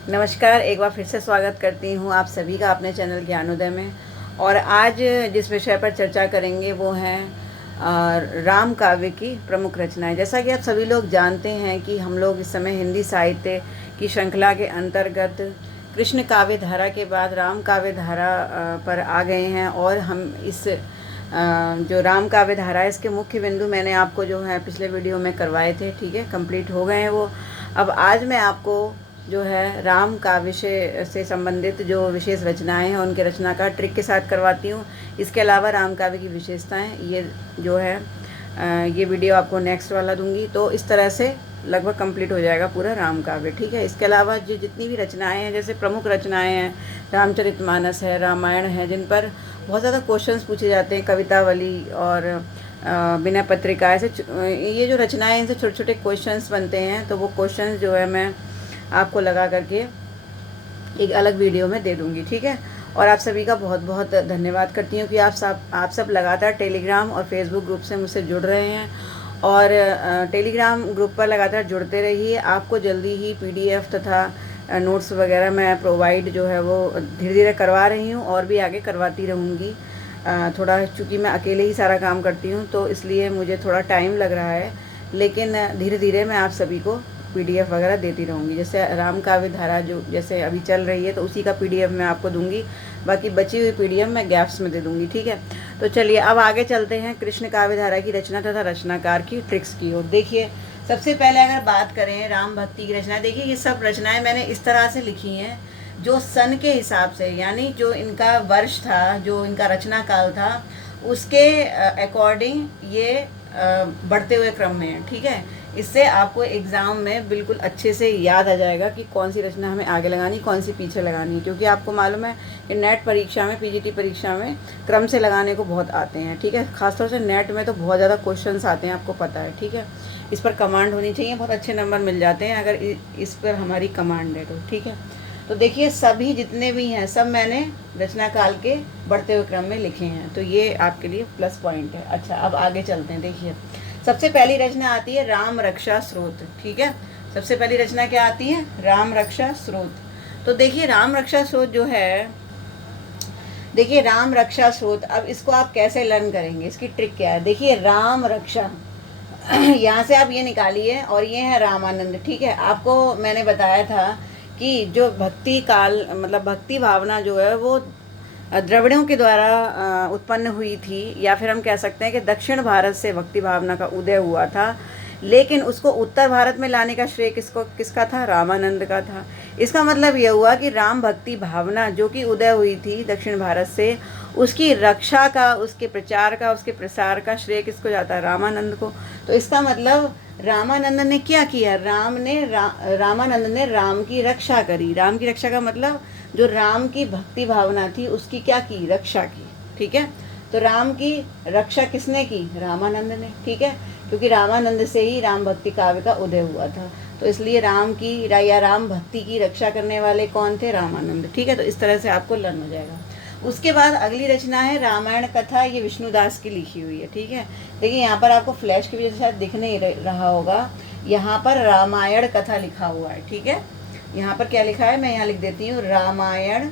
नमस्कार, एक बार फिर से स्वागत करती हूँ आप सभी का अपने चैनल ज्ञानोदय में। और आज जिस विषय पर चर्चा करेंगे वो है राम काव्य की प्रमुख रचनाएं। जैसा कि आप सभी लोग जानते हैं कि हम लोग इस समय हिंदी साहित्य की श्रृंखला के अंतर्गत कृष्ण काव्य धारा के बाद राम काव्य धारा पर आ गए हैं। और हम इस जो राम काव्य धारा है इसके मुख्य बिंदु मैंने आपको जो है पिछले वीडियो में करवाए थे, ठीक है, कंप्लीट हो गए हैं वो। अब आज मैं आपको जो है राम काव्य से संबंधित जो विशेष रचनाएं हैं उनके रचनाकार ट्रिक के साथ करवाती हूँ। इसके अलावा राम काव्य की विशेषताएं ये जो है ये वीडियो आपको नेक्स्ट वाला दूंगी। तो इस तरह से लगभग कंप्लीट हो जाएगा पूरा राम काव्य, ठीक है। इसके अलावा जो जितनी भी रचनाएं हैं, जैसे प्रमुख रचनाएं हैं रामचरितमानस है, रामायण है, जिन पर बहुत ज़्यादा क्वेश्चंस पूछे जाते हैं, कवितावली और बिना पत्रिका, ऐसे ये जो रचनाएं इनसे छोटे छोटे क्वेश्चंस बनते हैं। तो वो क्वेश्चंस जो है मैं आपको लगा करके एक अलग वीडियो में दे दूंगी, ठीक है। और आप सभी का बहुत बहुत धन्यवाद करती हूँ कि आप सब लगातार टेलीग्राम और फेसबुक ग्रुप से मुझसे जुड़ रहे हैं। और टेलीग्राम ग्रुप पर लगातार जुड़ते रहिए। आपको जल्दी ही PDF तथा नोट्स वगैरह मैं प्रोवाइड जो है वो धीरे धीरे करवा रही हूँ और भी आगे करवाती रहूँगी। थोड़ा चूँकि मैं अकेले ही सारा काम करती हूँ तो इसलिए मुझे थोड़ा टाइम लग रहा है, लेकिन धीरे धीरे मैं आप सभी को PDF वगैरह देती रहूँगी। जैसे राम काव्य धारा जो जैसे अभी चल रही है तो उसी का PDF मैं आपको दूंगी, बाकी बची हुई PDF मैं गैप्स में दे दूंगी, ठीक है। तो चलिए अब आगे चलते हैं कृष्ण काव्य धारा की रचना तथा रचनाकार की ट्रिक्स की ओर। देखिए, सबसे पहले अगर बात करें राम भक्ति की रचना, देखिए ये सब रचनाएं मैंने इस तरह से लिखी हैं जो सन के हिसाब से, यानी जो इनका वर्ष था, जो इनका रचना काल था, उसके अकॉर्डिंग ये बढ़ते हुए क्रम में है, ठीक है। इससे आपको एग्ज़ाम में बिल्कुल अच्छे से याद आ जाएगा कि कौन सी रचना हमें आगे लगानी, कौन सी पीछे लगानी, क्योंकि आपको मालूम है कि नेट परीक्षा में, PGT परीक्षा में क्रम से लगाने को बहुत आते हैं, ठीक है। खासतौर से नेट में तो बहुत ज़्यादा क्वेश्चंस आते हैं, आपको पता है, ठीक है। इस पर कमांड होनी चाहिए, बहुत अच्छे नंबर मिल जाते हैं अगर इस पर हमारी कमांड है तो, ठीक है। तो देखिए सभी जितने भी हैं सब मैंने रचना काल के बढ़ते हुए क्रम में लिखे हैं, तो ये आपके लिए प्लस पॉइंट है। अच्छा, अब आगे चलते हैं। देखिए सबसे पहली रचना आती है राम रक्षा स्रोत, ठीक है। सबसे पहली रचना क्या आती है? राम रक्षा स्रोत। तो देखिए राम रक्षा स्रोत जो है, देखिए राम रक्षा स्रोत, अब इसको आप कैसे लर्न करेंगे, इसकी ट्रिक क्या है? देखिए राम रक्षा यहाँ से आप ये निकालिए और ये है रामानंद, ठीक है। आपको मैंने बताया था कि जो भक्ति काल मतलब भक्ति भावना जो है वो द्रविड़ों के द्वारा उत्पन्न हुई थी, या फिर हम कह सकते हैं कि दक्षिण भारत से भक्ति भावना का उदय हुआ था, लेकिन उसको उत्तर भारत में लाने का श्रेय किसका था? रामानंद का था। इसका मतलब यह हुआ कि राम भक्ति भावना जो कि उदय हुई थी दक्षिण भारत से, उसकी रक्षा का, उसके प्रचार का, उसके प्रसार का श्रेय किसको जाता है? रामानंद को। तो इसका मतलब रामानंद ने क्या किया? रामानंद ने राम की रक्षा करी। राम की रक्षा का मतलब जो राम की भक्ति भावना थी उसकी क्या की? रक्षा की, ठीक है। तो राम की रक्षा किसने की? रामानंद ने, ठीक है, क्योंकि रामानंद से ही राम भक्ति काव्य का उदय हुआ था। तो इसलिए राम की या राम भक्ति की रक्षा करने वाले कौन थे? रामानंद, ठीक है। तो इस तरह से आपको लर्न हो जाएगा। उसके बाद अगली रचना है रामायण कथा, ये विष्णुदास की लिखी हुई है, ठीक है। देखिए यहाँ पर आपको फ्लैश की वजह से शायद दिख नहीं रहा होगा, यहाँ पर रामायण कथा लिखा हुआ है, ठीक है। यहाँ पर क्या लिखा है मैं यहाँ लिख देती हूँ, रामायण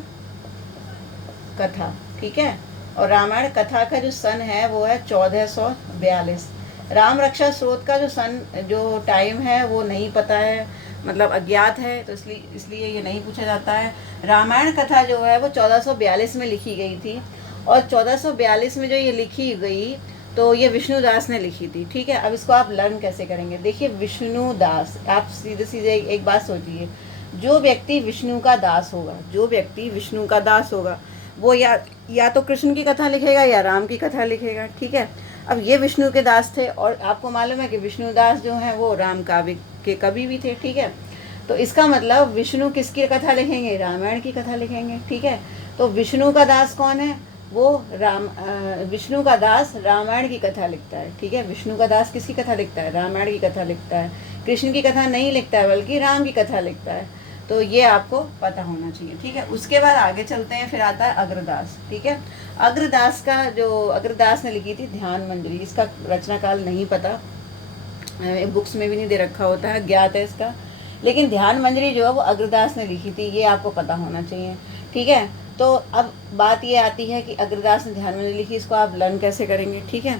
कथा, ठीक है। और रामायण कथा का जो सन है वो है 1442। राम रक्षा स्रोत का जो सन, जो टाइम है वो नहीं पता है, मतलब अज्ञात है, तो इसलिए ये नहीं पूछा जाता है। रामायण कथा जो है वो 1442 में लिखी गई थी, और 1442 में जो ये लिखी गई तो ये विष्णुदास ने लिखी थी, ठीक है। अब इसको आप लर्न कैसे करेंगे? देखिए विष्णुदास, आप सीधे सीधे एक बात सोचिए, जो व्यक्ति विष्णु का दास होगा, जो व्यक्ति विष्णु का दास होगा वो या तो कृष्ण की कथा लिखेगा या राम की कथा लिखेगा, ठीक है। अब ये विष्णु के दास थे, और आपको मालूम है कि विष्णुदास जो हैं वो राम काव्य के कवि भी थे, ठीक है। तो इसका मतलब विष्णु किसकी कथा लिखेंगे? रामायण की कथा लिखेंगे, ठीक है। तो विष्णु का दास कौन है? वो विष्णु का दास रामायण की कथा लिखता है, ठीक है। विष्णु का दास किसकी कथा लिखता है? रामायण की कथा लिखता है। कृष्ण की कथा नहीं लिखता है बल्कि राम की कथा लिखता है। तो ये आपको पता होना चाहिए, ठीक है। उसके बाद आगे चलते हैं, फिर आता है अग्रदास, ठीक है। अग्रदास का जो अग्रदास ने लिखी थी ध्यान मंजरी, इसका रचना काल नहीं पता, बुक्स में भी नहीं दे रखा होता है, ज्ञात है इसका लेकिन ध्यान मंजरी जो है वो अग्रदास ने लिखी थी, ये आपको पता होना चाहिए, ठीक है। तो अब बात ये आती है कि अग्रदास ने ध्यान मंजरी लिखी, इसको आप लर्न कैसे करेंगे, ठीक है।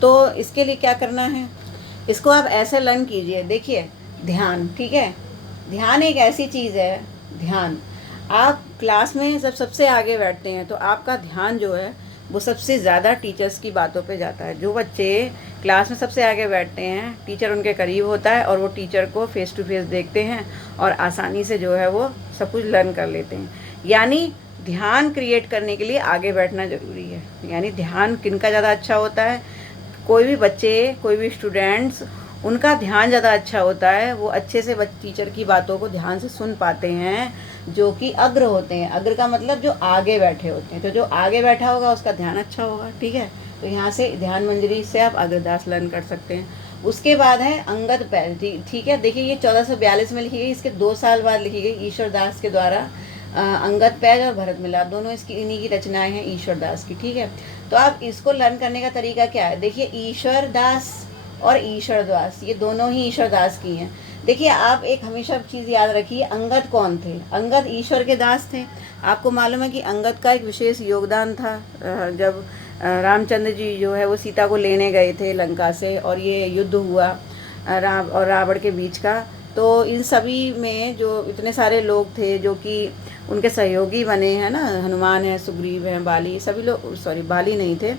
तो इसके लिए क्या करना है, इसको आप ऐसे लर्न कीजिए। देखिए ध्यान, ठीक है, ध्यान एक ऐसी चीज़ है, ध्यान, आप क्लास में जब सबसे आगे बैठते हैं तो आपका ध्यान जो है वो सबसे ज़्यादा टीचर्स की बातों पे जाता है। जो बच्चे क्लास में सबसे आगे बैठते हैं, टीचर उनके करीब होता है और वो टीचर को फेस टू फेस देखते हैं और आसानी से जो है वो सब कुछ लर्न कर लेते हैं। यानी ध्यान क्रिएट करने के लिए आगे बैठना ज़रूरी है। यानी ध्यान किनका ज़्यादा अच्छा होता है, कोई भी बच्चे, कोई भी स्टूडेंट्स, उनका ध्यान ज़्यादा अच्छा होता है, वो अच्छे से टीचर की बातों को ध्यान से सुन पाते हैं, जो कि अग्र होते हैं। अग्र का मतलब जो आगे बैठे होते हैं, तो जो आगे बैठा होगा उसका ध्यान अच्छा होगा, ठीक है। तो यहाँ से ध्यान मंजरी से आप अग्रदास लर्न कर सकते हैं। उसके बाद है अंगद पैज, ठीक है। देखिए ये 1442 में लिखी गई, इसके 2 साल बाद लिखी गई ईश्वर दास के द्वारा। अंगद पैज और भरत मिलाप दोनों इसकी, इन्हीं की रचनाएं हैं ईश्वर दास की, ठीक है। तो आप इसको लर्न करने का तरीका क्या है, देखिए ईश्वर दास और ईश्वर दास, ये दोनों ही ईश्वर दास की हैं। देखिए आप एक हमेशा चीज़ याद रखिए, अंगद कौन थे, अंगद ईश्वर के दास थे। आपको मालूम है कि अंगद का एक विशेष योगदान था जब रामचंद्र जी जो है वो सीता को लेने गए थे लंका से, और ये युद्ध हुआ राम और रावण के बीच का। तो इन सभी में जो इतने सारे लोग थे जो कि उनके सहयोगी बने हैं ना, हनुमान है, सुग्रीव हैं, बाली, सभी लोग, सॉरी बाली नहीं थे,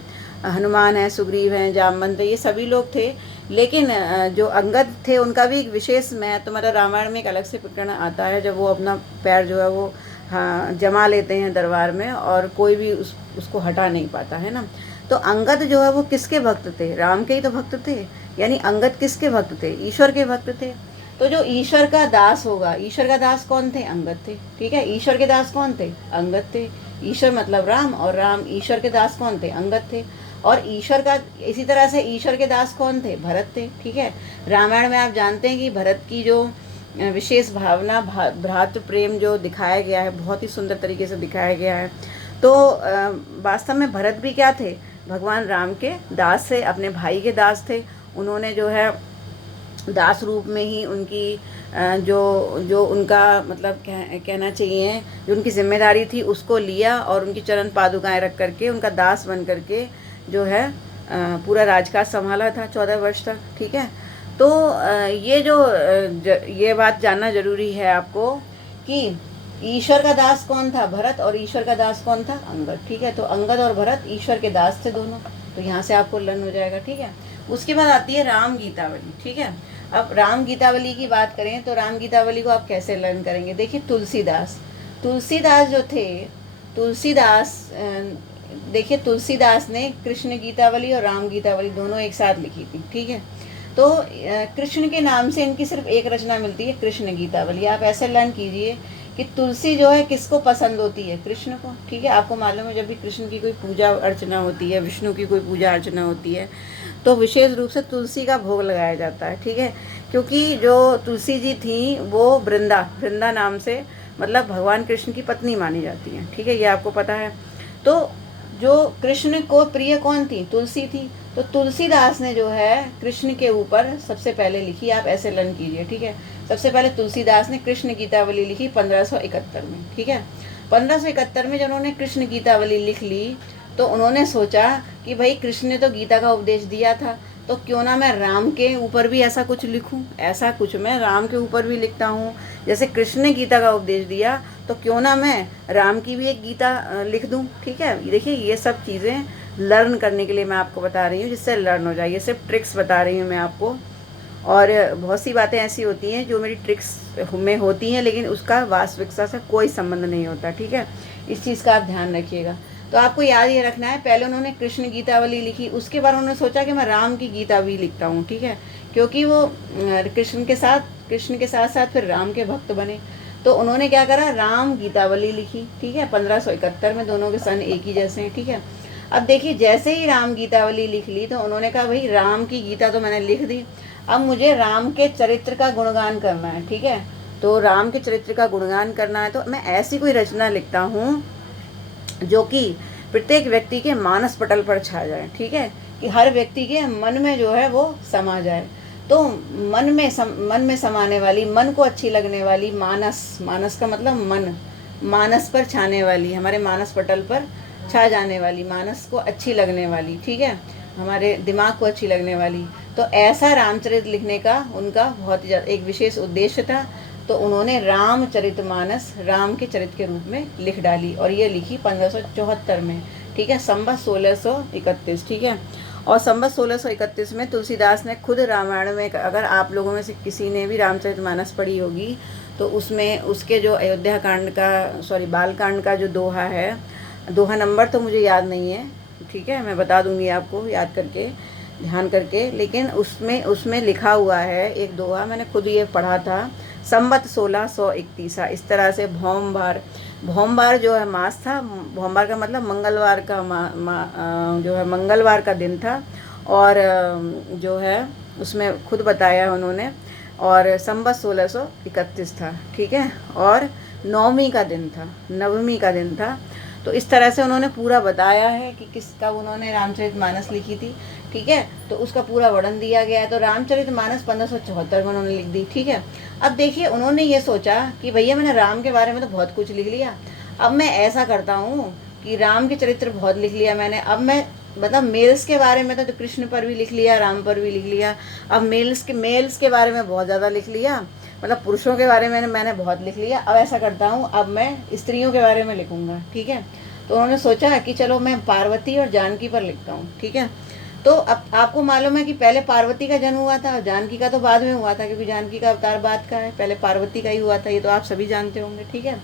हनुमान है, सुग्रीव हैं, जामवंत है, ये सभी लोग थे। लेकिन जो अंगद थे उनका भी एक विशेष महत्व, मतलब रामायण में एक अलग से प्रकरण आता है जब वो अपना पैर जो है वो हाँ जमा लेते हैं दरबार में और कोई भी उसको हटा नहीं पाता है ना। तो अंगद जो है वो किसके भक्त थे, राम के ही तो भक्त थे। यानी अंगद किसके भक्त थे, ईश्वर के भक्त थे। तो जो ईश्वर का दास होगा, ईश्वर का दास कौन थे, अंगद थे, ठीक है। ईश्वर के दास कौन थे, अंगद थे। ईश्वर मतलब राम, और राम ईश्वर के दास कौन थे, अंगद थे। और ईश्वर का इसी तरह से ईश्वर के दास कौन थे, भरत थे, ठीक है। रामायण में आप जानते हैं कि भरत की जो विशेष भावना, भ्रातृ प्रेम जो दिखाया गया है, बहुत ही सुंदर तरीके से दिखाया गया है। तो वास्तव में भरत भी क्या थे, भगवान राम के दास थे, अपने भाई के दास थे। उन्होंने जो है दास रूप में ही उनकी जो उनका मतलब कहना चाहिए, जो उनकी जिम्मेदारी थी उसको लिया और उनकी चरण पादुकाएं रख करके उनका दास बन करके जो है पूरा राजकाज संभाला था 14 वर्ष तक, ठीक है। तो ये बात जानना ज़रूरी है आपको कि ईश्वर का दास कौन था, भरत, और ईश्वर का दास कौन था, अंगद, ठीक है। तो अंगद और भरत ईश्वर के दास थे दोनों। तो यहाँ से आपको लर्न हो जाएगा, ठीक है। उसके बाद आती है राम गीतावली, ठीक है। अब राम गीतावली की बात करें तो राम गीतावली को आप कैसे लर्न करेंगे, देखिए तुलसीदास जो थे, देखिए तुलसीदास ने कृष्ण गीतावली और राम गीतावली दोनों एक साथ लिखी थी, ठीक है। तो कृष्ण के नाम से इनकी सिर्फ एक रचना मिलती है, कृष्ण गीतावली। आप ऐसे लर्न कीजिए कि तुलसी जो है किसको पसंद होती है, कृष्ण को, ठीक है। आपको मालूम है जब भी कृष्ण की कोई पूजा अर्चना होती है, विष्णु की कोई पूजा अर्चना होती है, तो विशेष रूप से तुलसी का भोग लगाया जाता है, ठीक है। क्योंकि जो तुलसी जी थी वो वृंदा नाम से, मतलब भगवान कृष्ण की पत्नी मानी जाती हैं, ठीक है, ये आपको पता है। तो जो कृष्ण को प्रिय कौन थी, तुलसी थी। तो तुलसीदास ने जो है कृष्ण के ऊपर सबसे पहले लिखी, आप ऐसे लर्न कीजिए, ठीक है। सबसे पहले तुलसीदास ने कृष्ण गीतावली लिखी 1571 में, ठीक है। 1571 में जब उन्होंने कृष्ण गीतावली लिख ली तो उन्होंने सोचा कि भाई कृष्ण ने तो गीता का उपदेश दिया था, तो क्यों ना मैं राम के ऊपर भी ऐसा कुछ लिखूं, ऐसा कुछ मैं राम के ऊपर भी लिखता हूं। जैसे कृष्ण ने गीता का उपदेश दिया तो क्यों ना मैं राम की भी एक गीता लिख दूं, ठीक है। देखिए ये सब चीज़ें लर्न करने के लिए मैं आपको बता रही हूँ, जिससे लर्न हो जाए। ये सिर्फ ट्रिक्स बता रही हूँ मैं आपको, और बहुत सी बातें ऐसी होती हैं जो मेरी ट्रिक्स में होती हैं लेकिन उसका वास्तविकता से कोई संबंध नहीं होता, ठीक है। इस चीज़ का आप ध्यान रखिएगा। तो आपको याद ये रखना है, पहले उन्होंने कृष्ण गीतावली लिखी, उसके बाद उन्होंने सोचा कि मैं राम की गीता भी लिखता हूँ, ठीक है। क्योंकि वो कृष्ण के साथ साथ फिर राम के भक्त बने। तो उन्होंने क्या करा, राम गीतावली लिखी, ठीक है। 1571 में, दोनों के सन एक ही जैसे हैं, ठीक है। अब देखिए जैसे ही राम गीतावली लिख ली तो उन्होंने कहा भाई राम की गीता तो मैंने लिख दी, अब मुझे राम के चरित्र का गुणगान करना है, ठीक है। तो राम के चरित्र का गुणगान करना है तो मैं ऐसी कोई रचना लिखता हूँ जो कि प्रत्येक व्यक्ति के मानस पटल पर छा जाए, ठीक है, कि हर व्यक्ति के मन में जो है वो समा जाए। तो मन में समाने वाली, मन को अच्छी लगने वाली, मानस, मानस का मतलब मन, मानस पर छाने वाली, हमारे मानस पटल पर छा जाने वाली, मानस को अच्छी लगने वाली, ठीक है, हमारे दिमाग को अच्छी लगने वाली। तो ऐसा रामचरित लिखने का उनका बहुत ही एक विशेष उद्देश्य था। तो उन्होंने रामचरितमानस राम के चरित्र के रूप में लिख डाली, और ये लिखी 1574 में, ठीक है, संवत 1631, ठीक है। और संवत 1631 में तुलसीदास ने खुद रामायण में, अगर आप लोगों में से किसी ने भी रामचरितमानस पढ़ी होगी तो उसमें उसके जो अयोध्या कांड का, सॉरी, बाल कांड का जो दोहा है, दोहा नंबर तो मुझे याद नहीं है, ठीक है, मैं बता दूंगी आपको याद करके, ध्यान करके, लेकिन उसमें लिखा हुआ है एक दोहा, मैंने खुद ये पढ़ा था, संवत 1631, इस तरह से भोमबार जो है मास था, भोमबार का मतलब मंगलवार का जो है मंगलवार का दिन था, और जो है उसमें खुद बताया है उन्होंने, और संवत 1631 था, ठीक है, और नवमी का दिन था। तो इस तरह से उन्होंने पूरा बताया है कि किसका उन्होंने रामचरितमानस लिखी थी, ठीक है, तो उसका पूरा वर्णन दिया गया है। तो रामचरितमानस 1574 में उन्होंने लिख दी, ठीक है। अब देखिए, उन्होंने ये सोचा कि भैया मैंने राम के बारे में तो बहुत कुछ लिख लिया, अब मैं ऐसा करता हूँ कि राम के चरित्र बहुत लिख लिया मैंने, अब मैं मतलब मेल्स के बारे में तो कृष्ण पर भी लिख लिया, राम पर भी लिख लिया, अब मेल्स के बारे में बहुत ज़्यादा लिख लिया, मतलब पुरुषों के बारे में मैंने बहुत लिख लिया, अब ऐसा करता हूँ, अब मैं स्त्रियों के बारे में लिखूंगा, ठीक है। तो उन्होंने सोचा कि चलो मैं पार्वती और जानकी पर लिखता हूँ, ठीक है। तो अब आपको मालूम है कि पहले पार्वती का जन्म हुआ था, जानकी का तो बाद में हुआ था, क्योंकि जानकी का अवतार बाद का है, पहले पार्वती का ही हुआ था, ये तो आप सभी जानते होंगे, ठीक है।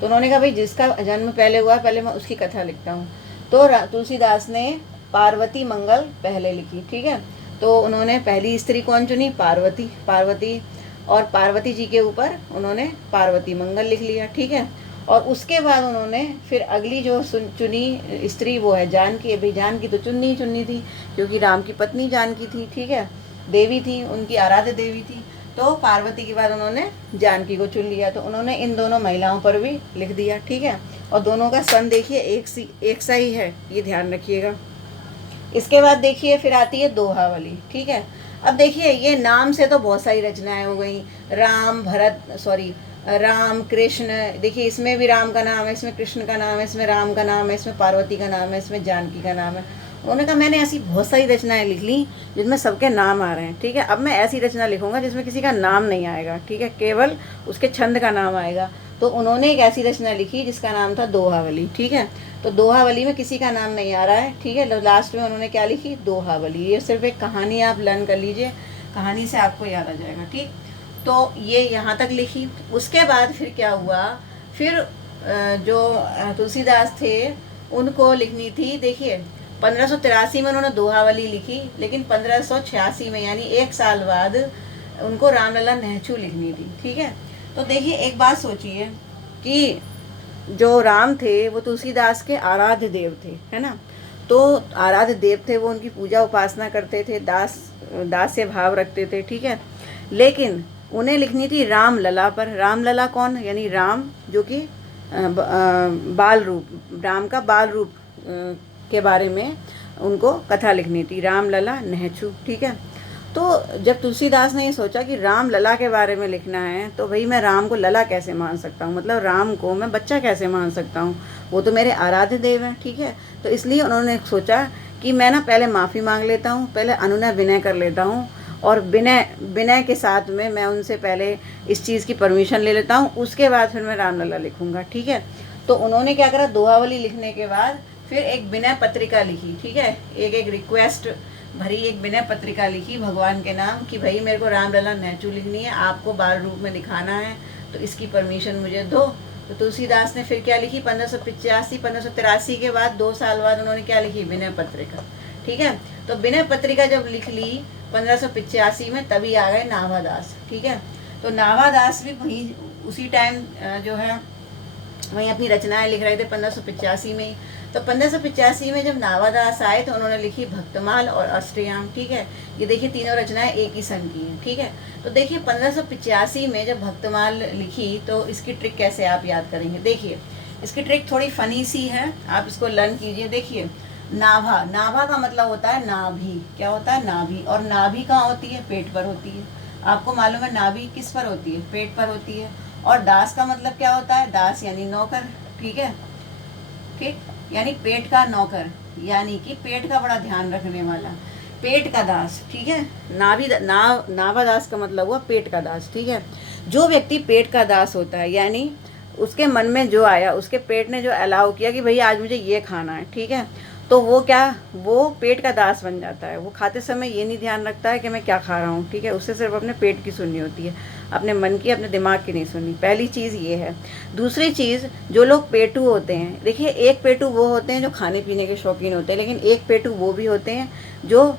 तो उन्होंने कहा भाई जिसका जन्म पहले हुआ पहले मैं उसकी कथा लिखता हूँ। तो तुलसीदास ने पार्वती मंगल पहले लिखी, ठीक है। तो उन्होंने पहली स्त्री कौन चुनी? पार्वती, और पार्वती जी के ऊपर उन्होंने पार्वती मंगल लिख लिया, ठीक है। और उसके बाद उन्होंने फिर अगली जो चुनी स्त्री वो है जानकी। अभी जानकी तो चुननी थी, क्योंकि राम की पत्नी जानकी थी, ठीक है, देवी थी, उनकी आराध्य देवी थी। तो पार्वती के बाद उन्होंने जानकी को चुन लिया, तो उन्होंने इन दोनों महिलाओं पर भी लिख दिया, ठीक है। और दोनों का सन देखिए एक सा ही है, ये ध्यान रखिएगा। इसके बाद देखिए फिर आती है दोहावली, ठीक है। अब देखिए ये नाम से तो बहुत सारी रचनाएं हो गई, राम कृष्ण, देखिए इसमें भी राम का नाम है, इसमें कृष्ण का नाम है, इसमें राम का नाम है, इसमें पार्वती का नाम है, इसमें जानकी का नाम है। उन्होंने कहा मैंने ऐसी बहुत सारी रचनाएं लिख ली जिसमें सबके नाम आ रहे हैं, ठीक है। अब मैं ऐसी रचना लिखूंगा जिसमें किसी का नाम नहीं आएगा, ठीक है, केवल उसके छंद का नाम आएगा। तो उन्होंने एक ऐसी रचना लिखी जिसका नाम था दोहावली, ठीक है। तो दोहावली में किसी का नाम नहीं आ रहा है, ठीक है। लास्ट में उन्होंने क्या लिखी? दोहावली। ये सिर्फ एक कहानी आप लर्न कर लीजिए, कहानी से आपको याद आ जाएगा, ठीक। तो ये यहाँ तक लिखी। उसके बाद फिर क्या हुआ, फिर जो तुलसीदास थे उनको लिखनी थी, देखिए 1583 में उन्होंने दोहावली लिखी, लेकिन 1586 में यानी 1 साल बाद उनको रामलला नेहचू लिखनी थी, ठीक है। तो देखिए एक बात सोचिए कि जो राम थे वो तुलसीदास के आराध्य देव थे, है ना। तो आराध्य देव थे, वो उनकी पूजा उपासना करते थे, दास्य भाव रखते थे, ठीक है। लेकिन उन्हें लिखनी थी रामलला पर। रामलला कौन? यानी राम जो कि बाल रूप, राम का बाल रूप के बारे में उनको कथा लिखनी थी, रामलला नेहचू, ठीक है। तो जब तुलसीदास ने ये सोचा कि राम लला के बारे में लिखना है, तो भाई मैं राम को लला कैसे मान सकता हूँ, मतलब राम को मैं बच्चा कैसे मान सकता हूँ, वो तो मेरे आराध्य देव हैं, ठीक है। तो इसलिए उन्होंने सोचा कि मैं ना पहले माफ़ी मांग लेता हूँ, पहले अनुनय विनय कर लेता हूँ, और विनय के साथ में मैं उनसे पहले इस चीज़ की परमिशन ले लेता हूँ, उसके बाद फिर मैं रामलला लिखूँगा, ठीक है। तो उन्होंने क्या करा, दोहावली लिखने के बाद फिर एक विनय पत्रिका लिखी, ठीक है, एक रिक्वेस्ट भरी एक विनय पत्रिका लिखी भगवान के नाम कि भाई मेरे को रामलला नेहचू लिखनी है, आपको बाल रूप में दिखाना है, तो इसकी परमिशन मुझे दो। तो तुलसीदास ने फिर क्या लिखी, 1583 के बाद 2 साल बाद उन्होंने क्या लिखी, विनय पत्रिका, ठीक है। तो विनय पत्रिका जब लिख ली 1585 में, तभी आ गए नाभादास, ठीक है। तो नाभादास भी वहीं उसी टाइम जो है वहीं अपनी रचनाएं लिख रहे थे 1585 में ही। तो 1585 में जब नाभादास आए तो उन्होंने लिखी भक्तमाल और अष्टयाम, ठीक है। ये देखिए तीनों रचनाएं एक ही सन की हैं, ठीक है। तो देखिए 1585 में जब भक्तमाल लिखी तो इसकी ट्रिक कैसे आप याद करेंगे। देखिए इसकी ट्रिक थोड़ी फनी सी है, आप इसको लर्न कीजिए। देखिए नाभा, नाभा का मतलब होता है नाभि। क्या होता है? नाभि। और नाभि कहाँ होती है? पेट पर होती है। आपको मालूम है नाभि किस पर होती है? पेट पर होती है। और दास का मतलब क्या होता है? दास यानी नौकर। ठीक है, ठीक, यानी पेट का नौकर, यानी कि पेट का बड़ा ध्यान रखने वाला, पेट का दास। ठीक है, नाभा दास का मतलब हुआ पेट का दास। ठीक है, जो व्यक्ति पेट का दास होता है, यानी उसके मन में जो आया, उसके पेट ने जो अलाउ किया कि भैया आज मुझे ये खाना है, ठीक है, तो वो क्या, वो पेट का दास बन जाता है। वो खाते समय ये नहीं ध्यान रखता है कि मैं क्या खा रहा हूँ, ठीक है, उससे सिर्फ अपने पेट की सुननी होती है, अपने मन की, अपने दिमाग की नहीं सुननी। पहली चीज़ ये है। दूसरी चीज़, जो लोग पेटू होते हैं, देखिए एक पेटू वो होते हैं जो खाने पीने के शौकीन होते हैं, लेकिन एक पेटू वो भी होते हैं जो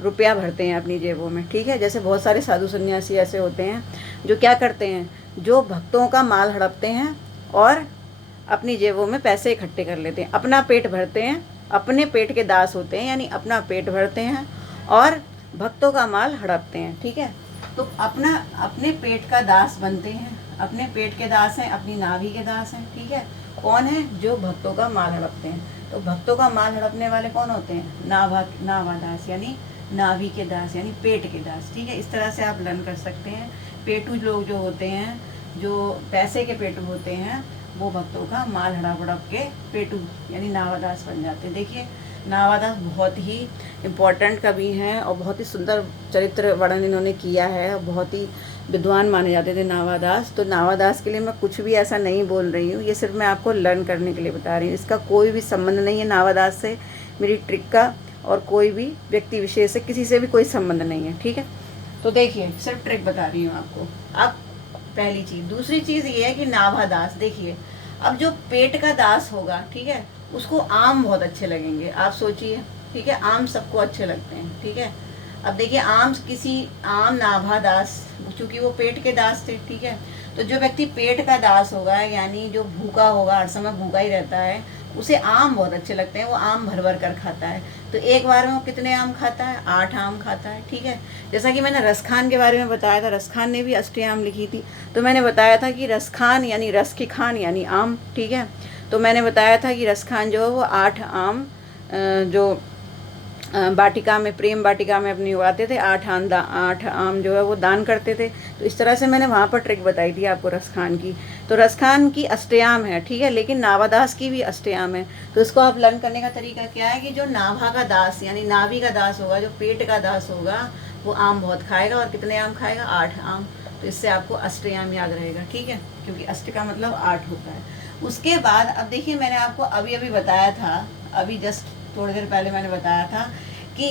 रुपया भरते हैं अपनी जेबों में। ठीक है, जैसे बहुत सारे साधु सन्यासी ऐसे होते हैं जो क्या करते हैं, जो भक्तों का माल हड़पते हैं और अपनी जेबों में पैसे इकट्ठे कर लेते हैं, अपना पेट भरते हैं, अपने पेट के दास होते हैं, यानी अपना पेट भरते हैं और भक्तों का माल हड़पते हैं। ठीक है, तो अपने पेट का दास बनते हैं, अपने पेट के दास हैं, अपनी नाभि के दास हैं। ठीक है, कौन है? जो भक्तों का माल हड़पते हैं। तो भक्तों का माल हड़पने वाले कौन होते हैं? नाभा दास, यानी नाभि के दास, यानी पेट के दास। ठीक है, इस तरह से आप लर्न कर सकते हैं। पेटू लोग जो होते हैं, जो पैसे के पेटू होते हैं, वो भक्तों का माल हड़प हड़प के पेटू यानी नावादास बन जाते हैं। देखिए नावादास बहुत ही इम्पोर्टेंट कवि हैं और बहुत ही सुंदर चरित्र वर्णन इन्होंने किया है, बहुत ही विद्वान माने जाते थे नावादास। तो नावादास के लिए मैं कुछ भी ऐसा नहीं बोल रही हूँ, ये सिर्फ मैं आपको लर्न करने के लिए बता रही हूँ। इसका कोई भी संबंध नहीं है नावादास से, मेरी ट्रिक का, और कोई भी व्यक्ति विशेष से, किसी से भी कोई संबंध नहीं है। ठीक है, तो देखिए सिर्फ ट्रिक बता रही हूँ आपको। अब पहली चीज़। दूसरी चीज़ ये है कि नाभा दास, देखिए अब जो पेट का दास होगा, ठीक है, उसको आम बहुत अच्छे लगेंगे। आप सोचिए, ठीक है, आम सबको अच्छे लगते हैं। ठीक है, अब देखिए आम नाभा दास, चूँकि वो पेट के दास थे, ठीक है, तो जो व्यक्ति पेट का दास होगा, यानी जो भूखा होगा, हर समय भूखा ही रहता है, उसे आम बहुत अच्छे लगते हैं, वो आम भर भर कर खाता है। तो एक बार में वो कितने आम खाता है? 8 आम खाता है। ठीक है, जैसा कि मैंने रसखान के बारे में बताया था, रसखान ने भी अष्टयाम लिखी थी, तो मैंने बताया था कि रसखान यानी रस की खान यानी आम। ठीक है, तो मैंने बताया था कि रसखान जो है वो 8 आम जो वाटिका में, प्रेम वाटिका में अपनी उगाते थे, 8 आम जो है वो दान करते थे। तो इस तरह से मैंने वहाँ पर ट्रिक बताई थी आपको रसखान की। तो रसखान की अष्टयाम है, ठीक है, लेकिन नावादास की भी अष्टयाम है। तो इसको आप लर्न करने का तरीका क्या है कि जो नाभा का दास यानी नाभि का दास होगा, जो पेट का दास होगा, वो आम बहुत खाएगा। और कितने आम खाएगा? 8 आम। तो इससे आपको अष्टयाम याद रहेगा। ठीक है, क्योंकि अष्ट का मतलब 8 होता है। उसके बाद अब देखिए, मैंने आपको अभी अभी बताया था, अभी जस्ट थोड़ी देर पहले मैंने बताया था कि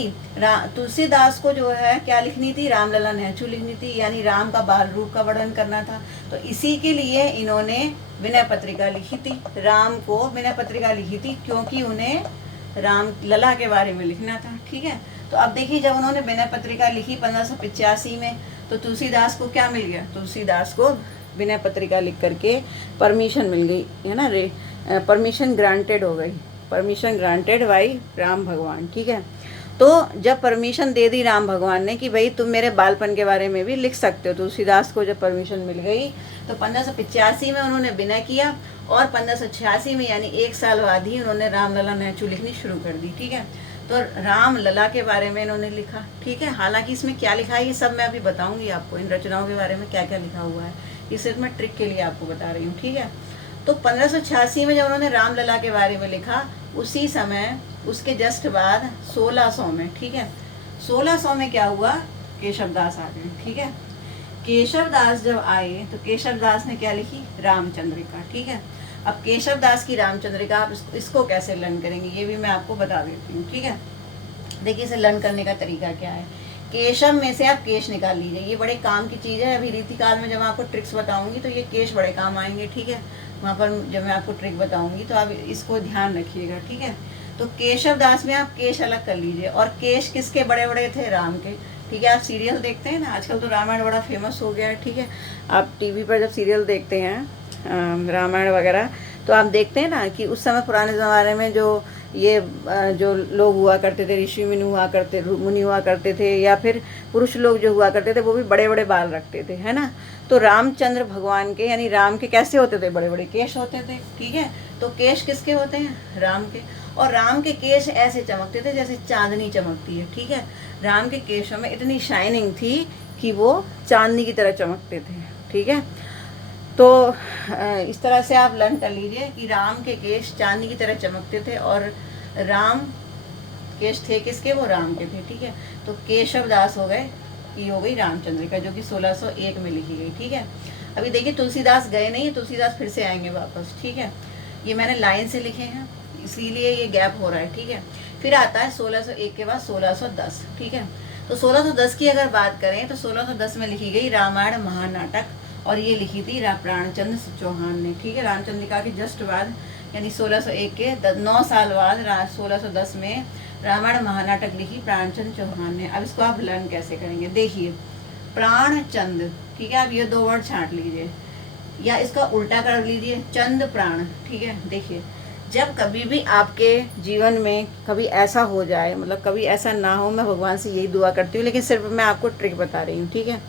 तुलसीदास को जो है क्या लिखनी थी? रामलला नेचू लिखनी थी, यानी राम का बाल रूप का वर्णन करना था। तो इसी के लिए इन्होंने विनय पत्रिका लिखी थी, राम को विनय पत्रिका लिखी थी, क्योंकि उन्हें राम लला के बारे में लिखना था। ठीक है, तो अब देखिए जब उन्होंने विनय पत्रिका लिखी 1585 में, तो तुलसीदास को क्या मिल गया? तुलसीदास को विनय पत्रिका लिख करके परमिशन मिल गई, है ना, परमिशन ग्रांटेड हो गई, परमिशन ग्रांटेड बाई राम भगवान। ठीक है, तो जब परमिशन दे दी राम भगवान ने कि भाई तुम मेरे बालपन के बारे में भी लिख सकते हो, तुलसीदास को जब परमिशन मिल गई, तो 1585 में उन्होंने विनय किया, और 1586 में यानी 1 साल बाद ही उन्होंने रामलला नेचू लिखनी शुरू कर दी। ठीक है, तो राम लला के बारे में इन्होंने लिखा। ठीक है, हालांकि इसमें क्या लिखा है ये सब मैं अभी बताऊंगी आपको, इन रचनाओं के बारे में क्या क्या लिखा हुआ है, ये सिर्फ मैं ट्रिक के लिए आपको बता रही हूँ। ठीक है, तो 1586 में जब उन्होंने रामलला के बारे में लिखा, उसी समय उसके जस्ट बाद 1600 में, ठीक है, 1600 में क्या हुआ? केशवदास आ गए। ठीक है, केशवदास जब आए तो केशवदास ने क्या लिखी? रामचंद्रिका। ठीक है, अब केशवदास की रामचंद्रिका आप इसको कैसे लर्न करेंगे ये भी मैं आपको बता देती हूँ। ठीक है, देखिए इसे लर्न करने का तरीका क्या है। केशव में से आप केश निकाल लीजिए, ये बड़े काम की चीज़ है। अभी रीतिकाल में जब मैं आपको ट्रिक्स बताऊंगी तो ये केश बड़े काम आएंगे। ठीक है, वहाँ पर जब मैं आपको ट्रिक बताऊंगी तो आप इसको ध्यान रखिएगा। ठीक है, तो केशवदास में आप केश अलग कर लीजिए, और केश किसके बड़े बड़े थे? राम के। ठीक है, आप सीरियल देखते हैं ना, आजकल तो रामायण बड़ा फेमस हो गया है। ठीक है, आप टीवी पर जब सीरियल देखते हैं रामायण वगैरह, तो आप देखते हैं ना कि उस समय पुराने ज़माने में जो जो लोग हुआ करते थे, ऋषि मुनि हुआ करते थे, या फिर पुरुष लोग जो हुआ करते थे, वो भी बड़े बड़े बाल रखते थे, है ना। तो रामचंद्र भगवान के यानी राम के कैसे होते थे? बड़े बड़े केश होते थे। ठीक है, तो केश किसके होते हैं? राम के। और राम के केश ऐसे चमकते थे जैसे चांदनी चमकती है, ठीक है। राम के केशों में इतनी शाइनिंग थी कि वो चांदनी की तरह चमकते थे, ठीक है। तो इस तरह से आप लर्न कर लीजिए कि राम के केश चांदनी की तरह चमकते थे, और राम केश थे किसके, वो राम के थे, ठीक है। तो केशव दास हो गए, ये हो गई रामचंद्रिका जो कि 1601 में लिखी गई, ठीक है। अभी देखिए तुलसीदास गए नहीं, तुलसीदास फिर से आएंगे वापस, ठीक है। ये मैंने लाइन से लिखे हैं इसीलिए ये गैप हो रहा है, ठीक है। फिर आता है 1601 के बाद 1610, ठीक है। तो 1610 की अगर बात करें तो 1610 में लिखी गई रामायण महानाटक, और ये लिखी थी प्राणचंद्र चौहान ने, ठीक है। रामचंद्रिका के जस्ट बाद यानी 1601 के 9 साल बाद 1610 में रामायण महानाटक लिखी प्राणचंद्र चौहान ने। अब इसको आप लर्न कैसे करेंगे, देखिए प्राणचंद, ठीक है। अब ये 2 वर्ड छांट लीजिए या इसका उल्टा कर लीजिए, चंद प्राण, ठीक है। देखिए जब कभी भी आपके जीवन में कभी ऐसा हो जाए, मतलब कभी ऐसा ना हो, मैं भगवान से यही दुआ करती हूँ, लेकिन सिर्फ मैं आपको ट्रिक बता रही हूँ, ठीक है।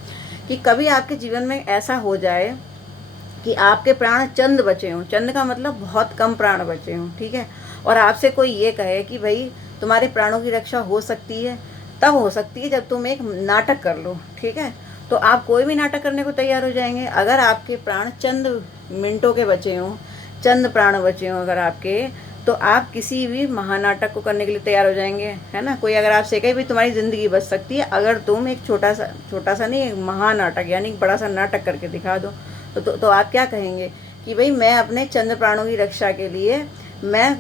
कि कभी आपके जीवन में ऐसा हो जाए कि आपके प्राण चंद बचे हों, चंद का मतलब बहुत कम प्राण बचे हों, ठीक है। और आपसे कोई ये कहे कि भाई तुम्हारे प्राणों की रक्षा हो सकती है, तब हो सकती है जब तुम एक नाटक कर लो, ठीक है। तो आप कोई भी नाटक करने को तैयार हो जाएंगे अगर आपके प्राण चंद मिनटों के बचे हों, चंद प्राण बचे हों अगर आपके, तो आप किसी भी महानाटक को करने के लिए तैयार हो जाएंगे, है ना। कोई अगर आपसे कहे भाई तुम्हारी ज़िंदगी बच सकती है अगर तुम एक छोटा सा नहीं, एक महानाटक यानी बड़ा सा नाटक करके दिखा दो, तो आप क्या कहेंगे कि भाई मैं अपने चंद्र प्राणों की रक्षा के लिए मैं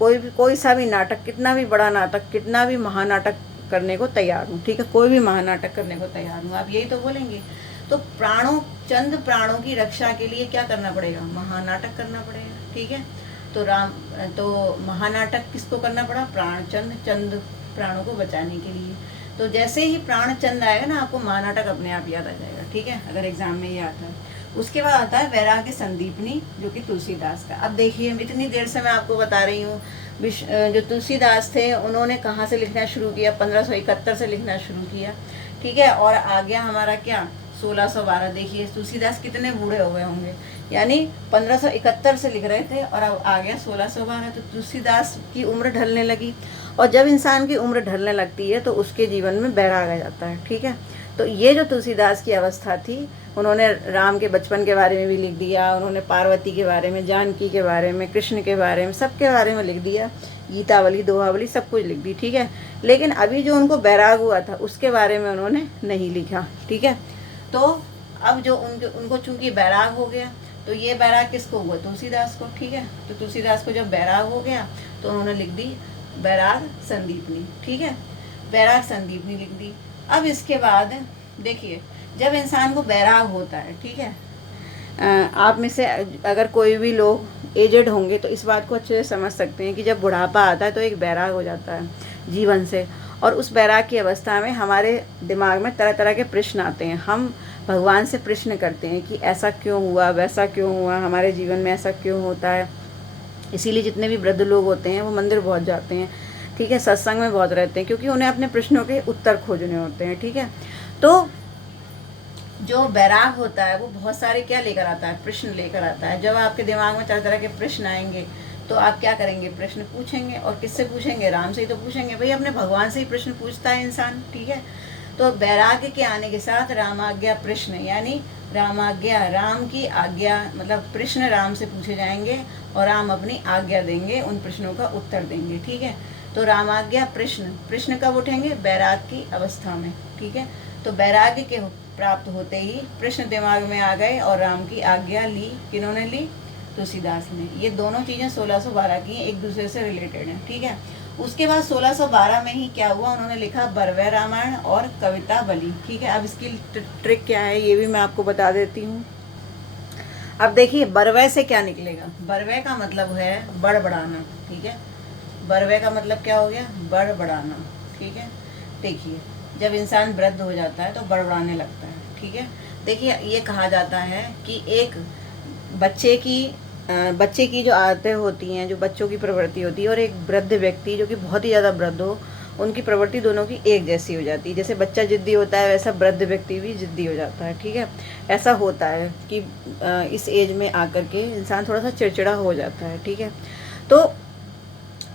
कोई सा भी नाटक, कितना भी बड़ा नाटक, कितना भी महानाटक करने को तैयार हूँ, ठीक है। कोई भी महानाटक करने को तैयार हूँ, आप यही तो बोलेंगे। तो चंद प्राणों की रक्षा के लिए क्या करना पड़ेगा, महानाटक करना पड़ेगा, ठीक है। तो महानाटक किसको करना पड़ा, चंद प्राणों को बचाने के लिए। तो जैसे ही प्राणचंद आएगा ना, आपको महानाटक अपने आप याद आ जाएगा, ठीक है, अगर एग्जाम में ये आता है। उसके बाद आता है वैराग्य संदीपनी जो कि तुलसीदास का। अब देखिए इतनी देर से मैं आपको बता रही हूँ, जो तुलसीदास थे उन्होंने कहाँ से लिखना शुरू किया, 1571 से लिखना शुरू किया, ठीक है। और आ गया हमारा क्या 1612। देखिए तुलसीदास कितने बूढ़े हो गए होंगे, यानी 1571 से लिख रहे थे और अब आ गया 1612। तो तुलसीदास की उम्र ढलने लगी, और जब इंसान की उम्र ढलने लगती है तो उसके जीवन में बैराग आ जाता है, ठीक है। तो ये जो तुलसीदास की अवस्था थी, उन्होंने राम के बचपन के बारे में भी लिख दिया, उन्होंने पार्वती के बारे में, जानकी के बारे में, कृष्ण के बारे में, सबके बारे में लिख दिया, गीतावली, दोहावली सब कुछ लिख दी, ठीक है। लेकिन अभी जो उनको बैराग हुआ था उसके बारे में उन्होंने नहीं लिखा, ठीक है। तो अब जो उनको चूंकि बैराग हो गया, तो ये बैराग किसको हुआ, तुलसीदास को, ठीक है। तो तुलसीदास को जब बैराग हो गया तो उन्होंने लिख दी बैराग संदीपनी, ठीक है, बैराग संदीपनी लिख दी। अब इसके बाद देखिए जब इंसान को बैराग होता है, ठीक है, आप में से अगर कोई भी लोग एजेड होंगे तो इस बात को अच्छे से समझ सकते हैं कि जब बुढ़ापा आता है तो एक बैराग हो जाता है जीवन से, और उस बैराग की अवस्था में हमारे दिमाग में तरह तरह के प्रश्न आते हैं। हम भगवान से प्रश्न करते हैं कि ऐसा क्यों हुआ, वैसा क्यों हुआ, हमारे जीवन में ऐसा क्यों होता है। इसीलिए जितने भी वृद्ध लोग होते हैं वो मंदिर बहुत जाते हैं, ठीक है, सत्संग में बहुत रहते हैं, क्योंकि उन्हें अपने प्रश्नों के उत्तर खोजने होते हैं, ठीक है। तो जो बैराग होता है वो बहुत सारे क्या लेकर आता है, प्रश्न लेकर आता है। जब आपके दिमाग में तरह तरह के प्रश्न आएंगे तो आप क्या करेंगे, प्रश्न पूछेंगे, और किससे पूछेंगे, राम से ही तो पूछेंगे, भाई अपने भगवान से ही प्रश्न पूछता है इंसान, ठीक है। तो बैराग्य के आने के साथ रामाज्ञा प्रश्न, यानी रामाज्ञा, राम की आज्ञा, मतलब प्रश्न राम से पूछे जाएंगे और राम अपनी आज्ञा देंगे, उन प्रश्नों का उत्तर देंगे, ठीक है। तो रामाज्ञा प्रश्न कब उठेंगे, बैराग की अवस्था में, ठीक है। तो बैराग्य के प्राप्त होते ही प्रश्न दिमाग में आ गए और राम की आज्ञा ली, किन्होंने ली, तुलसीदास ने। ये दोनों चीज़ें 1612 की एक दूसरे से रिलेटेड हैं, ठीक है। उसके बाद 1612 में ही क्या हुआ, उन्होंने लिखा बरवै रामायण और कविता बली, ठीक है। अब इसकी ट्रिक क्या है ये भी मैं आपको बता देती हूँ। अब देखिए बरवै से क्या निकलेगा, बरवै का मतलब है बड़बड़ाना, ठीक है। बरवै का मतलब क्या हो गया, बड़बड़ाना, ठीक है। देखिए जब इंसान वृद्ध हो जाता है तो बड़बड़ाने लगता है, ठीक है। देखिए ये कहा जाता है कि एक बच्चे की जो आदतें होती हैं, जो बच्चों की प्रवृत्ति होती है, और एक वृद्ध व्यक्ति जो कि बहुत ही ज़्यादा वृद्ध हो, उनकी प्रवृत्ति दोनों की एक जैसी हो जाती है। जैसे बच्चा जिद्दी होता है वैसा वृद्ध व्यक्ति भी जिद्दी हो जाता है, ठीक है। ऐसा होता है कि इस एज में आकर के इंसान थोड़ा सा चिड़चिड़ा हो जाता है, ठीक है। तो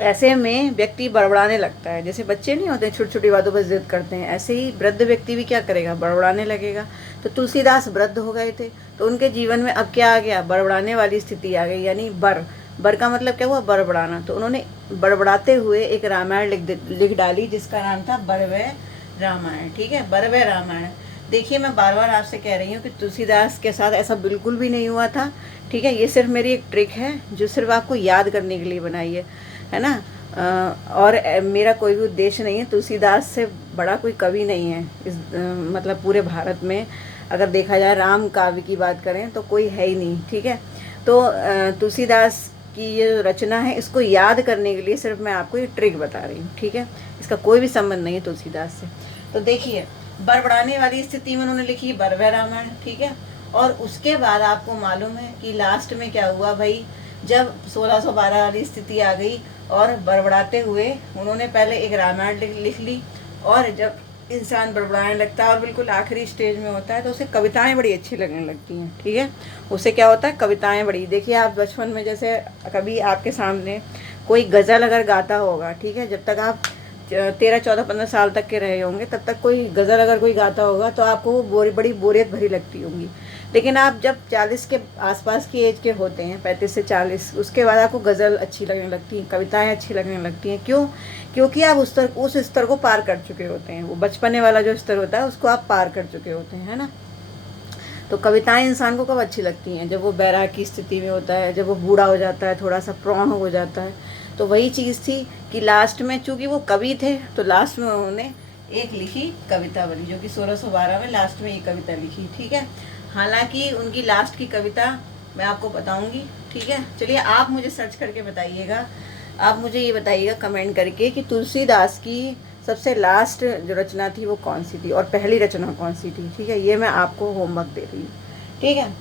ऐसे में व्यक्ति बड़बड़ाने लगता है। जैसे बच्चे नहीं होते छोटी छोटी बातों पर जिद करते हैं, ऐसे ही वृद्ध व्यक्ति भी क्या करेगा, बड़बड़ाने लगेगा। तो तुलसीदास वृद्ध हो गए थे, तो उनके जीवन में अब क्या आ गया, बड़बड़ाने वाली स्थिति आ गई, यानी बर का मतलब क्या हुआ, बड़बड़ाना। तो उन्होंने बड़बड़ाते हुए एक रामायण लिख डाली जिसका नाम था बरवै रामायण। ठीक है, बरवै रामायण। देखिए, मैं बार बार आपसे कह रही हूँ कि तुलसीदास के साथ ऐसा बिल्कुल भी नहीं हुआ था। ठीक है, ये सिर्फ मेरी एक ट्रिक है जो सिर्फ आपको याद करने के लिए बनाई है ना। और मेरा कोई भी उद्देश्य नहीं है। तुलसीदास से बड़ा कोई कवि नहीं है इस मतलब पूरे भारत में। अगर देखा जाए राम काव्य की बात करें तो कोई है ही नहीं। ठीक है, तो तुलसीदास की ये रचना है, इसको याद करने के लिए सिर्फ मैं आपको ये ट्रिक बता रही हूँ। ठीक है, इसका कोई भी संबंध नहीं है तुलसीदास से। तो देखिए, बड़बड़ाने वाली स्थिति में उन्होंने लिखी बरवै रामायण। ठीक है, और उसके बाद आपको मालूम है कि लास्ट में क्या हुआ भाई, जब 1612 वाली स्थिति आ गई और बड़बड़ाते हुए उन्होंने पहले एक रामायण लिख ली, और जब इंसान बड़बड़ाने लगता है और बिल्कुल आखिरी स्टेज में होता है तो उसे कविताएं बड़ी अच्छी लगने लगती हैं। ठीक है, उसे क्या होता है, कविताएं बड़ी। देखिए, आप बचपन में जैसे कभी आपके सामने कोई गज़ल अगर गाता होगा, ठीक है, जब तक आप 13, 14, 15 साल तक के रहे होंगे तब तक कोई गज़ल अगर कोई गाता होगा तो आपको वो बड़ी बोरियत भरी लगती होंगी। लेकिन आप जब 40 के आसपास की एज के होते हैं, 35 से 40, उसके बाद आपको गज़ल अच्छी लगने लगती हैं, कविताएं अच्छी लगने लगती हैं। क्यों? क्योंकि आप उस स्तर को पार कर चुके होते हैं। वो बचपने वाला जो स्तर होता है उसको आप पार कर चुके होते हैं, है ना। तो कविताएं इंसान को कब अच्छी लगती हैं, जब वो बैराग की स्थिति में होता है, जब वो बूढ़ा हो जाता है, थोड़ा सा प्रौढ़ हो जाता है। तो वही चीज़ थी कि लास्ट में, चूँकि वो कवि थे, तो लास्ट में उन्होंने एक लिखी कविता बनी, जो कि 1612 में लास्ट में ये कविता लिखी। ठीक है, हालांकि उनकी लास्ट की कविता मैं आपको बताऊंगी। ठीक है, चलिए आप मुझे सर्च करके बताइएगा, आप मुझे ये बताइएगा कमेंट करके कि तुलसीदास की सबसे लास्ट जो रचना थी वो कौन सी थी और पहली रचना कौन सी थी। ठीक है, ये मैं आपको होमवर्क दे रही हूँ। ठीक है,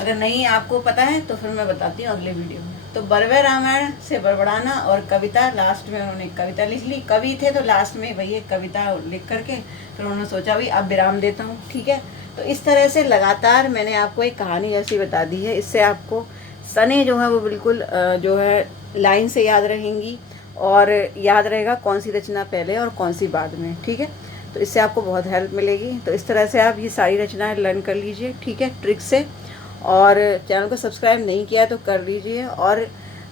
अगर नहीं आपको पता है तो फिर मैं बताती हूँ अगले वीडियो में। तो बरवै रामायण से बड़बड़ाना और कविता, लास्ट में उन्होंने कविता लिख ली। कवि थे तो लास्ट में वही एक कविता लिख करके फिर उन्होंने सोचा भाई अब विराम देता हूँ। ठीक है, तो इस तरह से लगातार मैंने आपको एक कहानी ऐसी बता दी है, इससे आपको सने जो है वो बिल्कुल जो है लाइन से याद रहेंगी और याद रहेगा कौन सी रचना पहले और कौन सी बाद में। ठीक है, तो इससे आपको बहुत हेल्प मिलेगी। तो इस तरह से आप ये सारी रचनाएं लर्न कर लीजिए। ठीक है, ट्रिक से। और चैनल को सब्सक्राइब नहीं किया तो कर लीजिए। और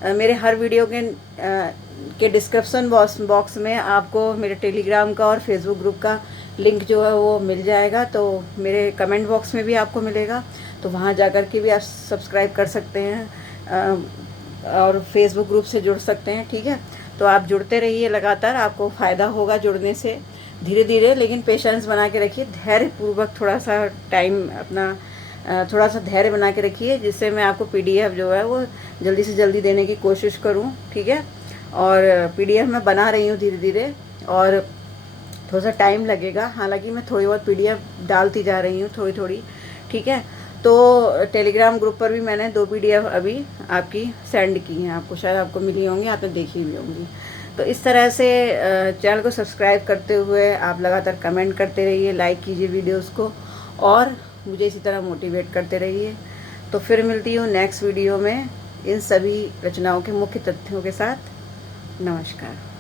मेरे हर वीडियो के डिस्क्रिप्शन बॉक्स में आपको मेरे टेलीग्राम का और फेसबुक ग्रुप का लिंक जो है वो मिल जाएगा। तो मेरे कमेंट बॉक्स में भी आपको मिलेगा, तो वहाँ जा कर के भी आप सब्सक्राइब कर सकते हैं और फेसबुक ग्रुप से जुड़ सकते हैं। ठीक है, तो आप जुड़ते रहिए लगातार, आपको फ़ायदा होगा जुड़ने से धीरे धीरे। लेकिन पेशेंस बना के रखिए, धैर्यपूर्वक थोड़ा सा टाइम अपना थोड़ा सा धैर्य बना के रखिए, जिससे मैं आपको PDF जो है वो जल्दी से जल्दी देने की कोशिश करूं। ठीक है, और PDF मैं बना रही हूं धीरे धीरे और थोड़ा सा टाइम लगेगा। हालांकि मैं थोड़ी बहुत PDF डालती जा रही हूं थोड़ी थोड़ी। ठीक है, तो टेलीग्राम ग्रुप पर भी मैंने 2 PDF अभी आपकी सेंड की हैं, आपको शायद आपको मिली होंगी, आपने देखी भी होंगी। तो इस तरह से चैनल को सब्सक्राइब करते हुए आप लगातार कमेंट करते रहिए, लाइक कीजिए वीडियोस को और मुझे इसी तरह मोटिवेट करते रहिए। तो फिर मिलती हूँ नेक्स्ट वीडियो में इन सभी रचनाओं के मुख्य तथ्यों के साथ। नमस्कार।